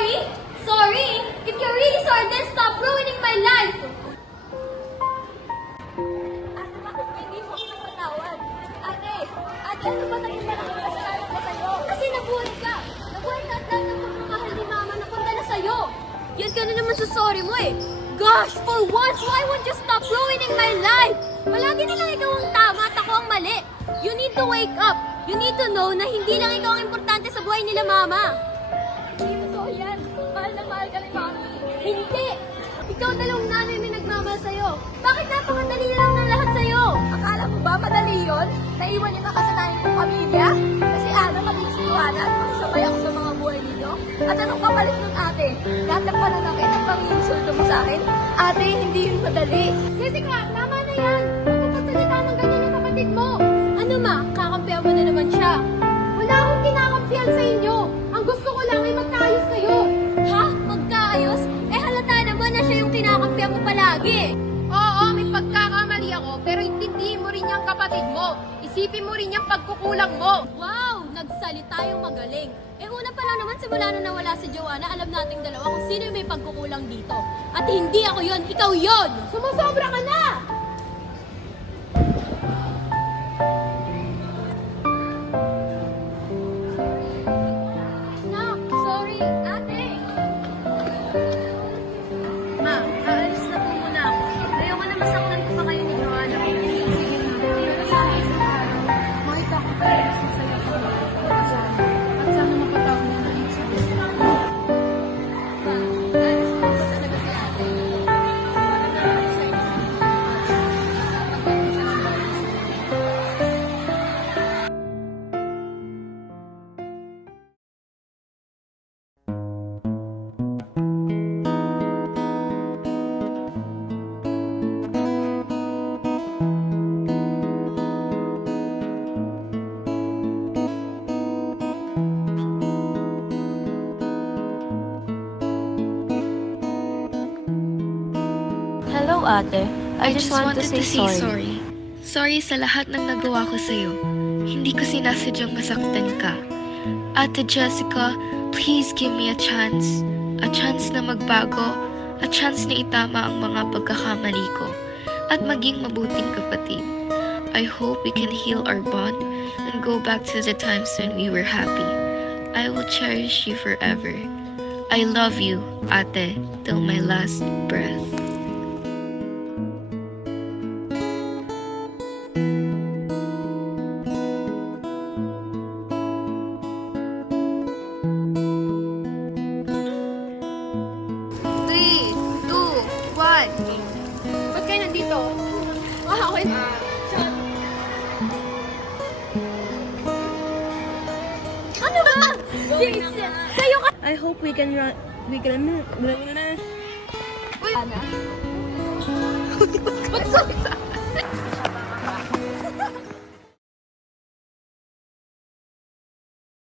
sorry? Sorry? If you're really sorry, then stop ruining my life! Ate, bakit hindi mo ako napatawad? Ate, ano ba naging malaking kasalanan ko sa'yo? Kasi nabuhay ka! Nabuhay ka at lahat ng pagmamahal ni Mama napunta na sa'yo! Yan ka na naman sa sorry mo eh! Gosh, for once, why won't you stop ruining my life? Palagi na lang ikaw ang tama at ako ang mali. You need to wake up. You need to know na hindi lang ikaw ang importante sa buhay nila, Mama. Hindi totoo yan. Mahal na mahal ka ni Mami. Hindi! Ikaw dalawang nanay may nagmamahal sa'yo. Bakit napakadali na lang ng lahat sa'yo? Akala mo ba madali yun? Naiwan yung nakasanayan kong pamilya? Kasi maging sinuwana at makisabay ako sa mga buhay ninyo? At anong kapalit nun, ate? Lahat ng pananakit at panginsulto mo sa akin? Ate, hindi yun madali. Jessica, tama na yan. Magkakagsalita ng ganyan ng kapatid mo. Ano ma, kakampihan mo na naman siya. Wala akong kinakampihan sa inyo. Ang gusto ko lang ay magkaayos kayo. Ha? Magkaayos? Eh halata naman na siya yung kinakampihan mo palagi. Oo, may pagkakamali ako, pero intindihin mo rin yung kapatid mo. Isipin mo rin yung pagkukulang mo. Wow! Nagsalita yung magaling. Eh una pa lang naman, simula na nawala si Joanna, alam nating dalawa kung sino yung may pagkukulang dito. At hindi ako yon, ikaw yon! Sumusobra ka na! Nak, sorry, ate! Ma, aalis na po muna ako. Ayoko na masaktan ko pa kayo ni Joanna. Makita ko pa rin sa saya ko. At sana mapatawag mo na rin sa Ma, alis po ba talaga si ate? Hello, ate. I just wanted to say sorry. Sorry sa lahat ng nagawa ko sa'yo. Hindi ko sinasadyang masaktan ka. Ate Jessica, please give me a chance. A chance na magbago. A chance na itama ang mga pagkakamali ko. At maging mabuting kapatid. I hope we can heal our bond and go back to the times when we were happy. I will cherish you forever. I love you, ate, till my last breath. Ba't kayo nandito? Okay. Ano ba? Jesus! Sa'yo ka! I hope we can Uy! Ana? Magsalita!